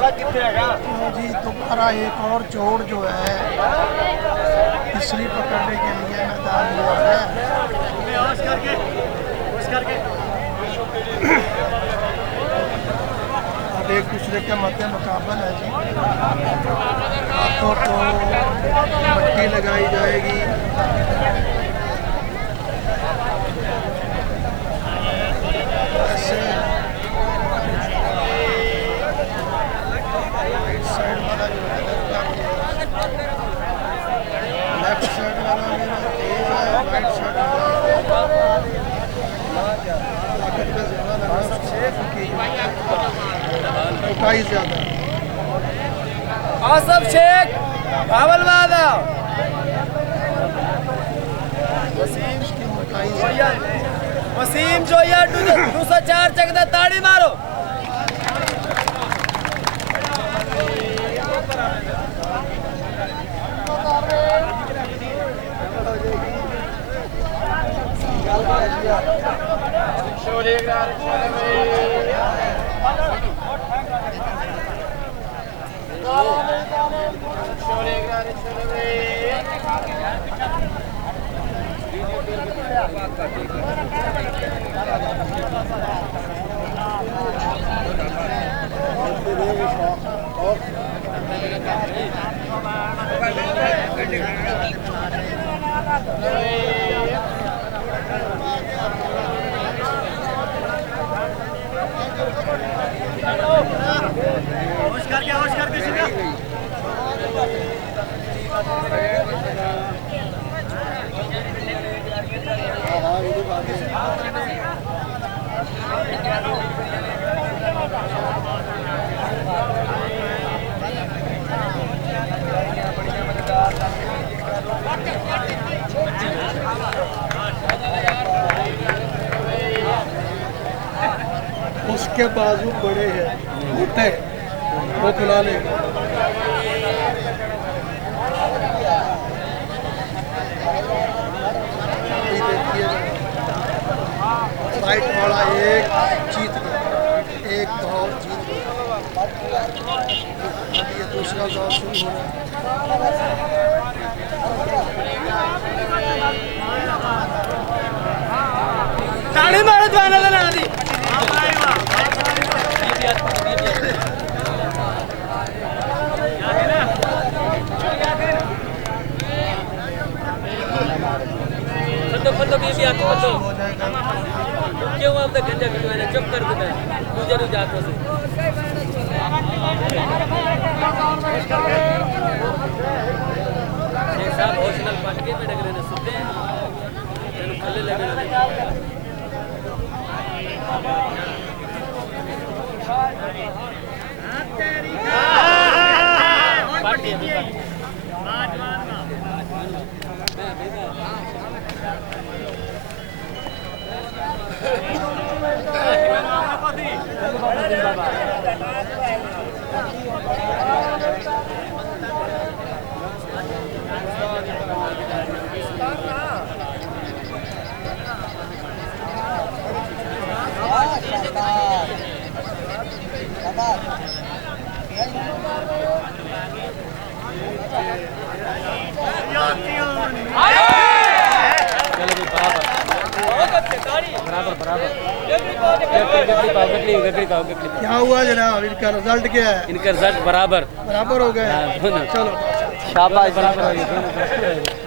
जी दोबारा एक और जोड़ जो है तीसरी पकड़ने के लिए मैदान में आ गया। अब एक दूसरे के मध्य मुकाबला है जी। हाथों को पट्टी लगाई जाएगी। ऐसे राइट साइड वाला जो है लेफ्ट साइड वाला मेरा तेज है, राइट साइड वाला ताकत में ज़्यादा लग रहा है क्योंकि मोटाई ज़्यादा है। आसफ शेख भावलवादा उसकी मोटाई वसीम जोया 204 चकदा ताड़ी मारो। उसके बाजू बड़े हैं मोटे, वो खिला लेगा। राइट वाला एक जीत गया, एक दौर जीत गया। अब ये दूसरा दौर शुरू हो रहा है। ताड़ी मारो जवाना ना दी क्यों आप तक गंजा बिटवाने चुप कर दे तू जरूर जातो से शेख साहब हॉस्टल पाटके में डगरे ने सुते तेनु खले लगे पार्टी क्या हुआ जनाब, इनका रिजल्ट क्या है? इनका रिजल्ट बराबर हो गए। चलो शाबाश बराबर हो गए।